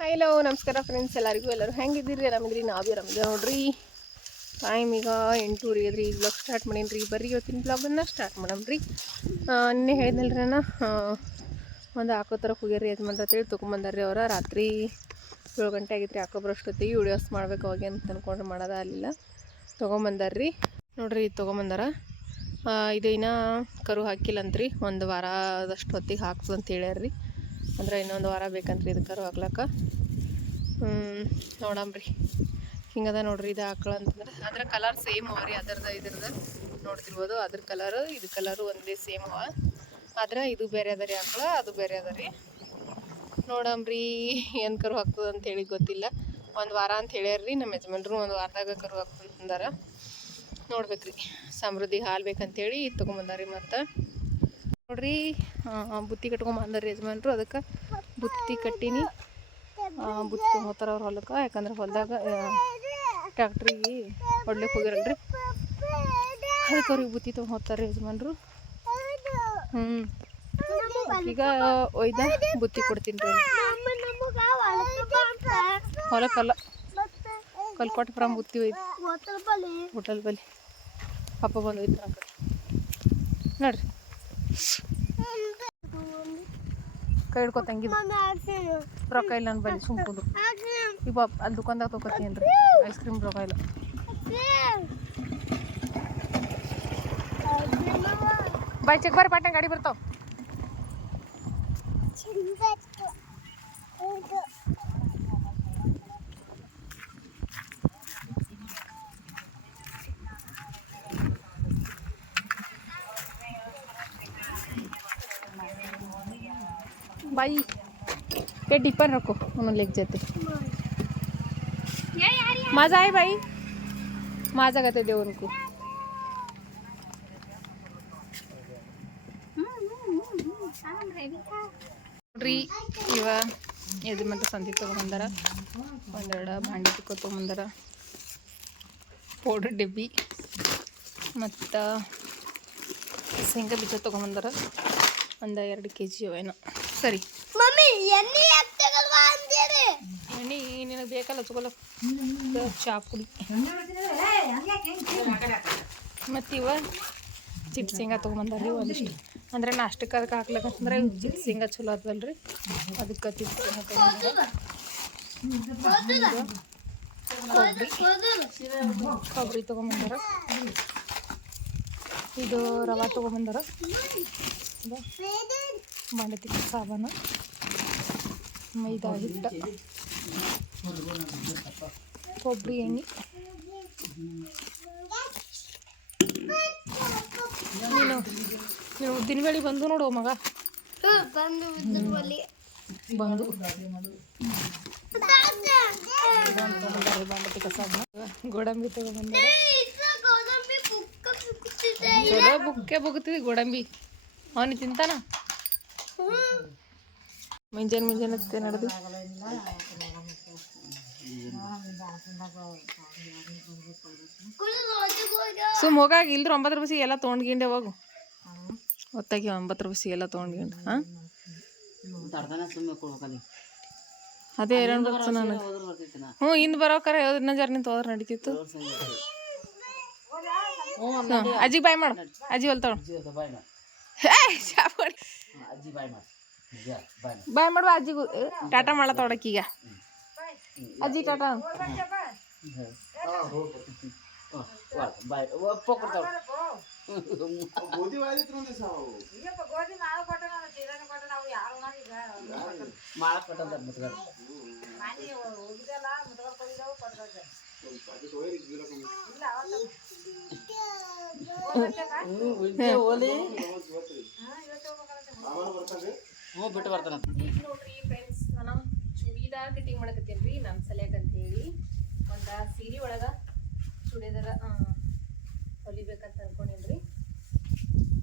Hello ನಮಸ್ಕಾರ friends, ಎಲ್ಲರೂ ಹೆಂಗಿದ್ದೀರಿ? ಆರಾಮಿದ್ರಿ? ನಾವು ಆರಾಮಿದ್ದೀವಿ ನೋಡ್ರಿ. ಟೈಮ್ ಈಗ 8:30 ಅದ್ರಿ. ಈಗ ಬ್ಲಾಗ್ ಸ್ಟಾರ್ಟ್ ಮಾಡೀನಿ. ಬರ್ರಿ ಇವತ್ತಿನ ಬ್ಲಾಗನ್ನು ಸ್ಟಾರ್ಟ್ ಮಾಡಮ್ರಿ. ನಿನ್ನೆ ಹೇಳಿದ್ನಲ್ರಿ ನಾನು ಒಂದು ಆಕೋ ಥರ ಹೋಗ್ಯಾರಿ ಯಜಮಾನ್ರ ಅಂತೇಳಿ ತೊಗೊಂಬಂದಾರ್ರಿ. ಅವರ ರಾತ್ರಿ 7 ಗಂಟೆ ಆಗಿತ್ತು ಆಕೋ ಬರೋಷ್ಟೊತ್ತಿಗೆ ವಿಡಿಯೋಸ್ ಮಾಡ್ಬೇಕು ಅವಾಗ ಅಂತ ಅಂದ್ಕೊಂಡ್ರೆ ಮಾಡೋದ ಅಲ್ಲಿಲ್ಲ. ತೊಗೊಂಬಂದಾರ್ರಿ ನೋಡ್ರಿ. ತೊಗೊಂಬಂದಾರ. ಇದು ಇನ್ನೂ ಕರು ಹಾಕಿಲ್ಲಂತ್ರಿ. ಒಂದು ವಾರದಷ್ಟು ಹೊತ್ತಿಗೆ ಹಾಕ್ತದೆ ಅಂತ ಹೇಳ್ಯಾರ್ರಿ. ಅಂದ್ರೆ ಇನ್ನೊಂದು ವಾರ ಬೇಕಂತ್ರಿ ಇದು ಕರು ಹಾಕ್ಲಕ್ಕ. ನೋಡಮ್ರಿ. ಹಿಂಗದ ನೋಡ್ರಿ ಇದು ಆಕಳ ಅಂತಂದ್ರೆ ಅದ್ರ ಕಲರ್ ಸೇಮ್ ಅವ ರೀ. ಇದ್ರದ್ದು ನೋಡ್ತಿರ್ಬೋದು. ಅದ್ರ ಕಲರು ಇದು ಕಲರು ಒಂದೇ ಸೇಮ್ ಅವ. ಆದ್ರೆ ಇದು ಬೇರೆ ಅದ ರೀ ಆಕಳ, ಅದು ಬೇರೆ ಅದ ರೀ. ನೋಡಮ್ರಿ ಏನು ಕರು ಹಾಕ್ತದೆ ಅಂತೇಳಿ ಗೊತ್ತಿಲ್ಲ. ಒಂದು ವಾರ ಅಂತ ಹೇಳ್ಯಾರ್ರಿ ನಮ್ಮ ಯಜಮಾನ್ರು. ಒಂದು ವಾರದಾಗ ಕರು ಹಾಕ್ತದೆ ಅಂದಾರ. ನೋಡ್ಬೇಕ್ರಿ. ಸಮೃದ್ಧಿ ಹಾಲು ಬೇಕಂತೇಳಿ ತೊಗೊಂಬಂದಾರಿ. ಮತ್ತು ನೋಡ್ರಿ ಬುತ್ತಿ ಕಟ್ಕೊಂಬಂದಾರಿ ಯಜಮಾನ್ರು. ಅದಕ್ಕೆ ಬುತ್ತಿ ಕಟ್ಟಿನಿ. ಬುತ್ತಿ ಹೋಗ್ತಾರ ಅವ್ರ ಹೊಲಕ್ಕೆ. ಯಾಕಂದ್ರೆ ಹೊಲದಾಗ ಟ್ಯಾಕ್ಟ್ರಿಗೆ ಹೊಡ್ಲಿಕ್ಕೆ ಹೋಗಿರಲ್ರಿ. ಅದಕ್ಕೆ ಅವ್ರಿಗೆ ಬುತ್ತಿ ತೊಗೊಂಡು ಹೋಗ್ತಾರೆ ಯಜಮಾನ್ರು. ಈಗ ಒಯ್ದ ಬುತ್ತಿ ಕೊಡ್ತೀನಿ ರೀ. ಹೊಲಕ್ಕಲ್ಲ, ಕಲ್ಕೊಟ್ಟು ಫ್ರಮ್ ಬುತ್ತಿ ಒಯ್ದು ಹೋಟೆಲ್ ಬಲ್ಲಿ ಪಾಪ ಬಂದು ಒಯ್ದು ನೋಡ್ರಿ. ಕೈ ಹಿಡ್ಕೊ ತಂಗಿದ್ದು ರೊಕ್ಕ ಇಲ್ಲ ನನ್ನ ಬಲ್ಲಿ ಸುಮ್ಕುದು. ಈಗ ಅಲ್ಲಿ ದುಕಾನ್ದಾಗ ತೊಗೊತೀನಿ ರೀ ಐಸ್ ಕ್ರೀಮ್. ರೊಕ್ಕ ಇಲ್ಲ. ಬಾಯ್ ಚೆಕ್ ಬರ್ರಿ, ಪಾಟ್ನ ಗಾಡಿ ಬರ್ತಾವ. बाई ये टिप्पर रखो, उन्होंने लेक जाते. माझा आहे बाई, माझा का ते देऊ उनको. ನೋಡ್ರಿ ಇವ ಯಜಮಾನ್ರ ಸಂತಿ ತೊಗೊಂಬಂದಾರ. ಒಂದೆರಡು ಭಾಂಡೆ ತಿಕ್ಕೋ ತೊಗೊಂಬಂದಾರ. ಪೌಡ್ರ್ ಡಬ್ಬಿ ಮತ್ತು ಶೇಂಗಾ ಬೀಜ ತೊಗೊಂಬಂದಾರ. ಒಂದು 2 kg ಅವೇನೋ. ಸರಿ ಎಣ್ಣೆ ನಿನಗೆ ಬೇಕಲ್ಲ ತಗೊಲ್ಲ. ಚಾ ಪುಡಿ ಮತ್ತು ಇವ ಚಿಟ್ಟು ಶೇಂಗಾ ತೊಗೊಂಬಂದಾರ್ರಿ ಒಂದಿಷ್ಟು. ಅಂದರೆ ನಾಷ್ಟಕ್ಕೆ ಅದಕ್ಕೆ ಹಾಕ್ಲಕ್ಕಂತಂದ್ರೆ ಚಿಟ್ಟು ಶೇಂಗಾ ಚಲೋ ಆಗ್ತದಲ್ರಿ. ಅದಕ್ಕೆ ಚಿಟ್ಟು ಶೇಂಗಾ ತೊಗೊಂಬಂದಾರ. ಕೊಬ್ಬರಿ ತೊಗೊಂಬಂದಾರ. ಇದು ರವೆ ತೊಗೊಂಬಂದಾರ. ಬಾಂಡೆ ತಿಕ್ಕ ಸಾಬಾನು, ಮೈದಾ ಹಿಟ್ಟು, ಕೊಬ್ಬರಿ ಎಣ್ಣೆ. ನೀನು ಉದ್ದಿನ ಬೇಳೆ ಬಂದು ನೋಡು ಮಗ. ಬಂದು ಬಾಂಡೆ ತಿಕ್ಕ ಸಾಬಾನು, ಗೋಡಂಬಿ ತೊಗೊಂಬಂದಾರ. ಚಲೋ ಬುಕ್ಕೆ ಬುಗ್ತಿದ್ವಿ ಗೋಡಂಬಿ. ಅವನು ತಿಂತಾನ. ಮುಂಜಾನೆ ನಡೆದು ಸುಮ್ ಹೋಗಾಗ ಇಲ್ದ್ರ 9 ರೂಪಾಯಿ ಎಲ್ಲ ತೊಗೊಂಡ್ಗಿಂಡೆ ಹೋಗು. ಹೊತ್ತಾಗಿ 9 ರೂಪಾಯಿ ಎಲ್ಲ ತೊಗೊಂಡ್ಗಿಂಡು. ಹಾಂ ಅದೇ ಎರಡು ಬರ್ತ ನನಗೆ. ಹಿಂದೆ ಬರೋಕಾರೆ ಇನ್ನೂ ಜರ ನಿಂತು ಹೋದ್ರೆ ನಡೀತಿತ್ತು. ಅಜ್ಜಿಗೆ ಬಾಯ್ ಮಾಡು. ಅಜ್ಜಿ ಹೊಲ್ತಾವ ಬಾಯ್ ಮಾಡುವ. ಅಜ್ಜಿಗೂ ಟಾಟಾ ಮಾಡತ್ತೋಡಕ್ಕೀಗ. ಅಜ್ಜಿ ಟಾಟಾ. ಬಿಟ್ಟು ಬರ್ತಾನ ನೋಡ್ರಿ ಫ್ರೆಂಡ್ಸ್, ನಾನು ಚೂಡಿದಾರ್ ಕಟಿಂಗ್ ಮಾಡಕತ್ತೀನಿ ರೀ. ನನ್ನ ಸಲಿಯಾಗ ಅಂತೇಳಿ ಒಂದು ಸೀರೆ ಒಳಗೆ ಚೂಡಿದಾರ ಹೊಲಿಬೇಕಂತ ಅನ್ಕೊಂಡಿನ್ರಿ.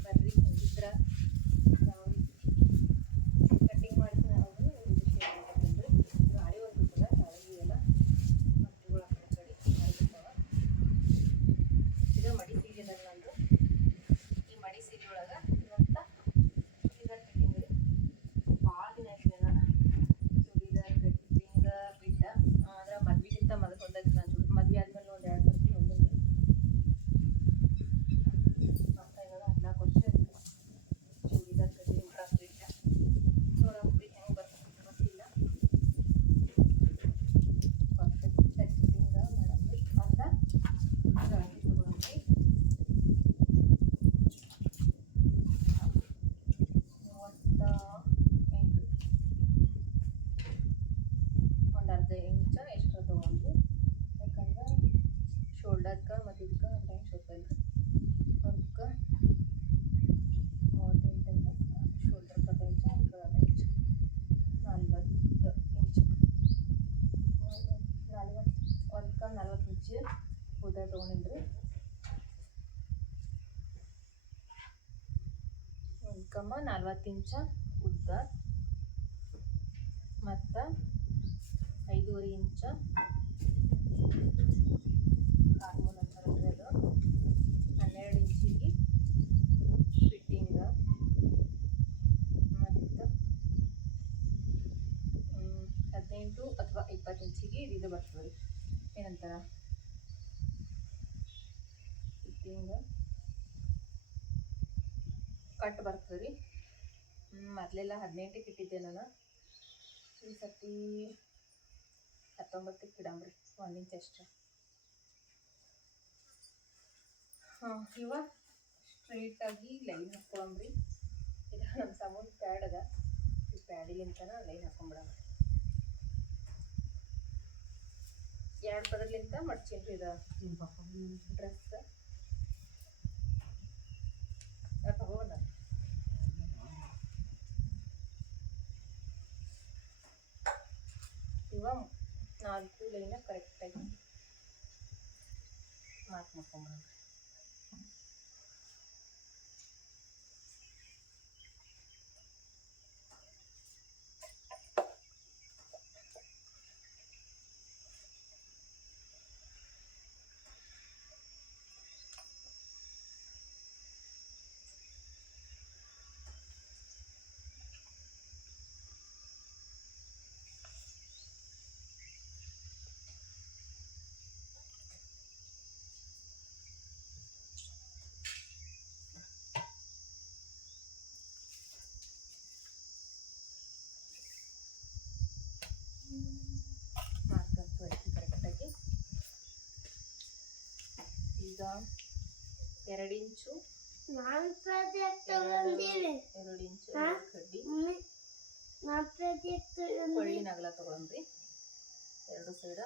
ಬರ್ರಿ ಹೆಂಗಿದ್ರ ಕಟಿಂಗ್ ಮಾಡ್ತೀನಿ ಅನ್ನೋದು ಮಾಡಕತ್ತೀನಿ ರೀ. ಗಾಳಿ ಒಂದು ಬಿಟ್ಟದ, ಗಾಳಿ ಎಲ್ಲ ಮಕ್ಕಳುಗಳ ಕಡೆ ಮಾಡಿಬಿಡ್ತಾವ. ಇದು ಮಡಿ ಸೀರೆ ಅದ ನಂದು. ಈ ಮಡಿ ಸೀರೆ ಒಳಗೆ ಇವತ್ತ ಚೂಡಿದಾರ್ ಕಟಿಂಗ್ ರೀ. ಭಾಳ ದಿನ ಆಯ್ತು ಚೂಡಿದಾರ್ ಕಟಿಂಗ್ ಶೋಲ್ಡರ್ಗೆ ಮತ್ತು ಇದಕ್ಕೆ 15 ಇಂಚ್ ಹೋಗ್ತಲ್ರಿ. ಅದಕ್ಕೆ 38 ಅಂತ ಶೋಲ್ಡರ್ 15 ಇಂಚ್, ಅದಕ್ಕೆ 15 ಇಂಚ್ 40 ಇಂಚ್. 40 ಇಂಚ್ ಉದ್ದ ತೊಗೊಂಡಿದ್ರಿ. ಅದಕ್ಕಮ್ಮ 40 ಇಂಚ ಉದ್ದ ಮತ್ತು 5.5 ಇಂಚ ಹಾರ್ಮೋನ್ ಅಂತಾರಲ್ರಿ ಅದು. 12 ಇಂಚಿಗೆ ಫಿಟ್ಟಿಂಗ ಮತ್ತು 18 ಅಥವಾ 20 ಇಂಚಿಗೆ ಇದು ಬರ್ತದೆ ರೀ. ಏನಂತಾರ ಫಿಟ್ಟಿಂಗ ಕಟ್ ಬರ್ತದೆ ರೀ. ಮೊದಲೆಲ್ಲ 18ಕ್ಕೆ ಇಟ್ಟಿದ್ದೆ ನಾನು. ಈ ಸರ್ತಿ 19ಕ್ಕೆ ಇಡಂಬ್ರಿ, 1 ಇಂಚ್ ಎಕ್ಸ್ಟ್ರಾ. ಇವಾಗ ಸ್ಟ್ರೈಟಾಗಿ ಲೈನ್ ಹಾಕ್ಕೊಳಂಬ್ರಿ. ಇದು ನಮ್ಮ ಸಾಮಾನು ಪ್ಯಾಡ್ ಅದ, ಈ ಪ್ಯಾಡಿಲಿಂತನ ಲೈನ್ ಹಾಕೊಂಡ್ಬಿಡಂಬ್ರಿ. 2 ಪದರ್ಲಿಂತ ಮಡ್ಚೇನ್ರಿ ಇದು ಡ್ರೆಸ್. ತಗೋಬಂದ ಇವಾಗ 4 ಲೈನ ಕರೆಕ್ಟಾಗಿ ಮಾರ್ಕ್ ಮಾಡ್ಕೊಂಡ್ಬಿಡಂಬ್ರಿ. ಮಾರ್ಕ್ ಕರೆಕ್ಟಾಗಿ ಈಗ 2 ಇಂಚು 2 ಇಂಚು ಕಡ್ಡಿ ಕೊಳ್ಳಿನ ಅಗಲ ತಗೊಳಂಬ್ರಿ. 2 ಸೈಡ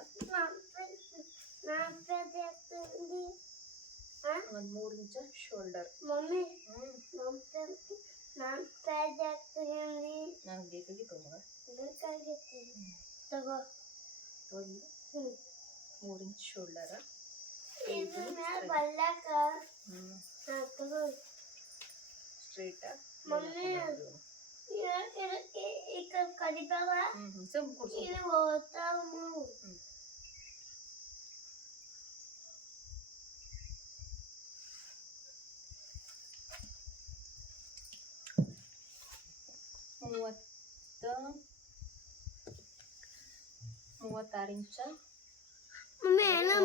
1 3 ಇಂಚ ಶೋಲ್ಡರ್. ನಾನು ಬೇಕಾಗಿ ತಗೋ 3 ಇಂಚ್ ಶೋಲ್ಡರ. ಸ್ಟ್ರೈಟ್ ಮೂವತ್ತಾರು ಇಂಚ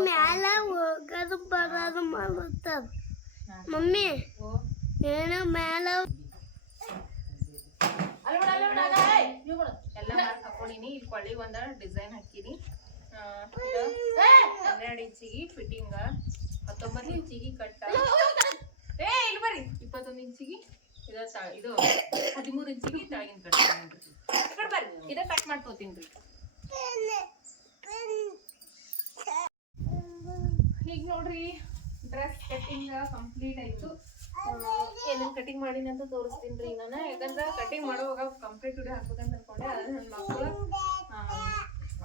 ಮ್ಯಾಲ ಹೋಗೋದು ಬರೋದು ಮಾಡುತ್ತದ ಮಮ್ಮಿ. ಏನು ಮ್ಯಾಲ ಎಲ್ಲ ಮಾರ್ಕ್ ಹಾಕೊಂಡಿನಿ. ಇಲ್ಲಿ ಕೊಳ್ಳಿ ಒಂದ ಡಿಸೈನ್ ಹಾಕಿನಿ. 12 ಇಂಚಿಗೆ ಫಿಟ್ಟಿಂಗ, 19 ಇಂಚಿಗೆ ಕಟ್ಟ, ಇಲ್ಲಿ ಬರ್ರಿ 21 ಇಂಚಿಗೆ ಇದು 13 ಇಂಚಿಗೆ ತೆಳಗಿನ ಕಟ್ ಬರ್ರಿ. ಇದ ಕಟ್ ಮಾಡ್ಕೋತೀನಿ. ಈಗ ನೋಡ್ರಿ ಡ್ರೆಸ್ ಕಟ್ಟಿಂಗ್ ಕಂಪ್ಲೀಟ್ ಆಯ್ತು. ಏನೇನು ಕಟಿಂಗ್ ಮಾಡೀನಿ ಅಂತ ತೋರಿಸ್ತೀನಿ ರೀ ನಾನು. ಯಾಕಂದ್ರೆ ಕಟಿಂಗ್ ಮಾಡುವಾಗ ಕಂಪ್ಲೀಟ್ ವಿಡಿಯೋ ಹಾಕ್ಬೇಕಂತ ಅನ್ಕೊಂಡೆ. ಅದ್ರ ನನ್ನ ಮಕ್ಕಳು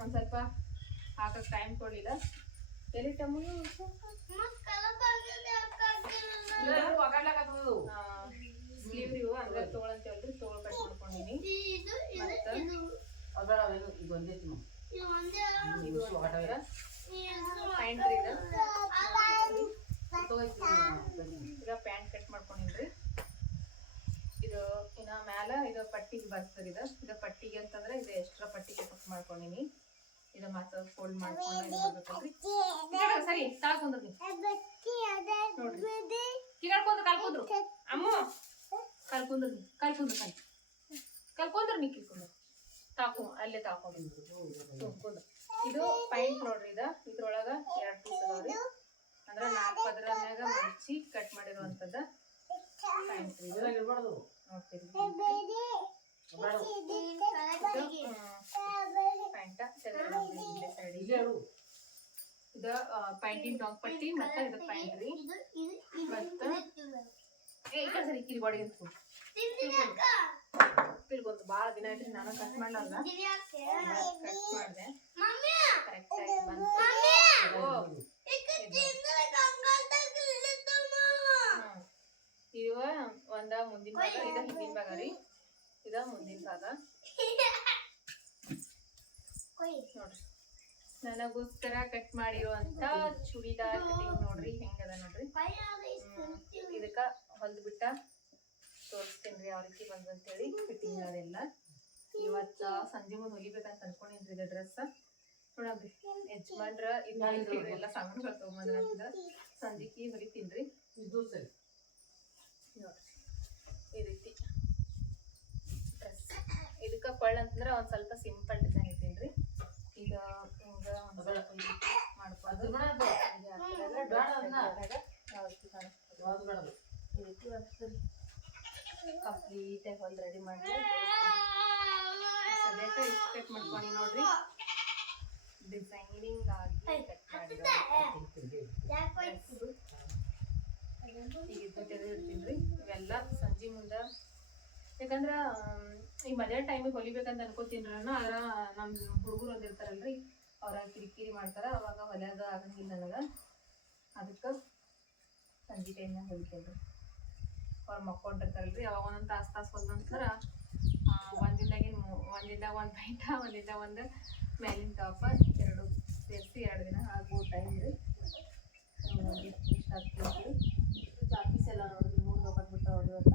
ಒಂದು ಸ್ವಲ್ಪ ಹಾಕಕ್ಕೆ ಟೈಮ್ ಕೊಡಲಿಲ್ಲ. ಎಲ್ಲಿ ಟಮ್ಮು ಸ್ಲೀವ್ ಇವು ಅಂದ್ರೆ ತೋಳಂತೇವಲ್ರಿ, ತೋಳು ಕಟ್ ಮಾಡ್ಕೊಂಡಿನಿ. ಮತ್ತು ಇದು ಪ್ಯಾಂಟ್ ರೀ. ಈಗ ಪ್ಯಾಂಟ್ ಕಟ್ ಮಾಡ್ಕೊಂಡಿನ್ರಿ. ಇದು ಇನ್ನ ಮ್ಯಾಲ ಇದು ಪಟ್ಟಿಗೆ ಬರ್ತದೆ. ಇದು ಪಟ್ಟಿಗೆ ಅಂತಂದ್ರೆ ಇದು ಎಕ್ಸ್ಟ್ರಾ ಪಟ್ಟಿಗೆ ಕಟ್ ಮಾಡ್ಕೊಂಡಿನಿ. ಇದು ಮಾತ್ರ ಫೋಲ್ಡ್ ಮಾಡ್ಕೊಂಡ್ರಿ. ಸರಿ ತಾಳ್ಕೊಂಡ್ರಿ ನೋಡ್ರಿ. ಕಿಗಾಡ್ಕೊಂಡ್ರು ಕಲ್ಕೊಂಡ್ರು ಅಮ್ಮ ಕಲ್ಕೊಂಡ್ರಿ ನೀ ಕಿಲ್ಕೊಂಡ್ರು ತಾಕು ಅಲ್ಲೇ ತಾಕೊಂಡಿದ್ರು ತುಂಬ್ಕೊಂಡು. ಇದು ಪ್ಯಾಂಟ್ ನೋಡ್ರಿ. ಇದ್ರೊಳಗ 2 ಪೀಸ್ ಅದಾವ್ರಿ. ಅಂದ್ರೆ 4 ಪದರನ್ಯಾಗ ಮುಚ್ಚಿ ಕಟ್ ಮಾಡಿರುವಂತದ ಪ್ಯಾಂಟ್ ರೀ. ನೋಡ್ತೀರಿ ಪ್ಯಾಂಟ ಸೈಡಿಗೆ ಇದು ಪ್ಯಾಂಟಿನ ಟಾಪ್ ಪಟ್ಟಿ ಮತ್ತೆ ಇದು ಪ್ಯಾಂಟ್ ರೀ ಮತ್ತೆ ಈ ಕಡೆ ಸರಿ ಕಿರಿ ಬಾಡಿ ಅಂತ ತಿಳ್ಕೊಂಡು ಭಾಳ ದಿನ ಆಯ್ತು ನಾನು ಕಟ್ ಮಾಡಲ್ಲ ಕಟ್ ಮಾಡಿದೆ ಕರೆಕ್ಟ್ ಆಗಿ ಬಂತು ಇವ ಒಂದ ಮುಂದಿನ ಭಾಗ ಇದ ಹಿಂದಿನ ಭಾಗ ರೀ ಇದ ಮುಂದಿನ ಭಾಗ ನೋಡ್ರಿ ನನಗೋಸ್ಕರ ಕಟ್ ಮಾಡಿರುವಂತ ಚೂಡಿದಾರ್ ಕಟಿಂಗ್ ನೋಡ್ರಿ ಹೆಂಗದ ನೋಡ್ರಿ ಇದಕ್ಕ ಹೊಲ್ದ್ ಬಿಟ್ಟ ತೋರಿಸ್ತೇನ್ರಿ ಯಾವ ರೀತಿ ಬಂದಂತೇಳಿ ಫಿಟ್ಟಿಂಗ್ ಅದೆಲ್ಲ ಇವತ್ತ ಸಂಜೆ ಮುಂದೆ ಹೊಲಿಬೇಕಂತ ಅನ್ಕೊಂಡಿನ್ರಿ ಇದು ಡ್ರೆಸ್ ನೋಡಬ್ರಿ ಯಜಮಾನ್ರ ಎಲ್ಲ ಸಾಮಾನುಗಳು ತಗೊಂಬಂದ್ರ ಅಂತ ಸಂಜೆಗೆ ಹೊಲಿತೀನ್ರಿ ಇದು ಸರಿ ನೋಡ್ರಿ ಈ ರೀತಿ ಡ್ರೆಸ್ ಇದಕ್ಕ ಕೊಳ್ಳ ಅಂತಂದ್ರ ಒಂದ್ ಸ್ವಲ್ಪ ಸಿಂಪಲ್ ಡಿಸೈನ್ ಇಟ್ಟೇನ್ರಿ ಈಗ ಹಿಂಗ ಮಾಡ್ಕೊಂಡು ಕಂಪ್ಲೀಟ್ ಆಗಿ ಹೊಲ್ದ್ ರೆಡಿ ಮಾಡಿ ಸದ್ಯಕ್ಕೆ ಇಷ್ಟು ಕಟ್ ಮಾಡ್ಕೊಂಡು ನೋಡ್ರಿ ಡಿಸೈನಿಂಗ್ ಆಗಿ ಕಟ್ ಮಾಡಿರೋ ಈಗ ತೆಗೆದಿಡ್ತೀನಿ ಇವೆಲ್ಲ ಸಂಜೆ ಮುಂದೆ ಯಾಕಂದ್ರ ಈ ಮಧ್ಯಾಹ್ನ ಟೈಮಿಗೆ ಹೊಲಿಬೇಕಂತ ಅನ್ಕೋತೀನಿ ಆದ್ರ ನಮ್ಮ ಹುಡುಗರು ಒಂದಿರ್ತಾರಲ್ರಿ ಅವ್ರ ಕಿರಿಕಿರಿ ಮಾಡ್ತಾರ ಅವಾಗ ಹೊಲಿಯೋದು ಆಗಂಗಿಲ್ಲ ನನಗೆ ಅದಕ್ಕೆ ಸಂಜೆ ಟೈಮ್ನಾಗ ಹೊಲಿತೇನ್ರಿ ಅವ್ರು ಮಕ್ಕೊಂಡಿರ್ತಾರಲ್ರಿ ಅವಾಗ ಒಂದೊಂದು ತಾಸು ಹೊಲ್ದಂತರ ಒಂದಿನದಾಗ ಒಂದು ಪೈಂಟ ಒಂದಿಂದ ಒಂದು ಮೇಲಿನ ಟಾಪ ಎರಡು ಸೇರಿಸಿ 2 ದಿನ ಆಗ್ಬೋದು ಟೈಮ್ ರೀ ಇಷ್ಟ ಆಗ್ತೈತಿ ಚಾಪೀಸ್ ಎಲ್ಲ ನೋಡಿದ್ರಿ 3 ಹೋಗ್ಬಿಟ್ಟು ಹೊಡಿಯೋದ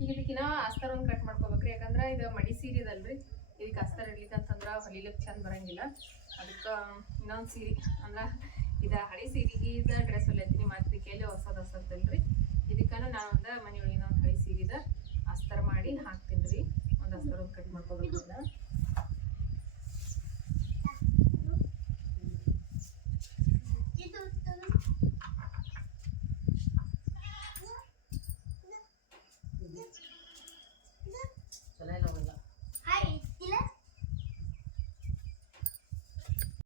ಈಗ ಇದಕ್ಕಿನ್ನ ಅಸ್ತರ ಒಂದು ಕಟ್ ಮಾಡ್ಕೋಬೇಕ್ರಿ ಯಾಕಂದ್ರೆ ಇದು ಮಡಿ ಸೀರೆ ಇದಲ್ರಿ ಇದಕ್ಕೆ ಅಸ್ತರ ಇರ್ಲಿಕ್ಕಂತಂದ್ರೆ ಹೊಲಿಲಿಕ್ಕೆ ಚಂದ ಬರಂಗಿಲ್ಲ ಅದಕ್ಕೆ ಇನ್ನೊಂದು ಸೀರೆ ಅಂದ್ರೆ ಇದು ಹಳೆ ಸೀರೆಗೆ ಇದು ಡ್ರೆಸ್ ಹೊಲಿಯತ್ತೀನಿ ಮತ್ತು ಇದಕ್ಕೆಲ್ಲಿ ಹೊಸದಲ್ರಿ ಇದಕ್ಕನ ನಾನು ಒಂದು ಮನೆಯೊಳಗಿನ ಒಂದು ಹಳೆ ಸೀರೆದ ಅಸ್ತರ ಮಾಡಿ ಹಾಕ್ತೀನಿ ರೀ ಒಂದು ಅಸ್ತರ ಒಂದು ಕಟ್ ಮಾಡ್ಕೋಬೇಕು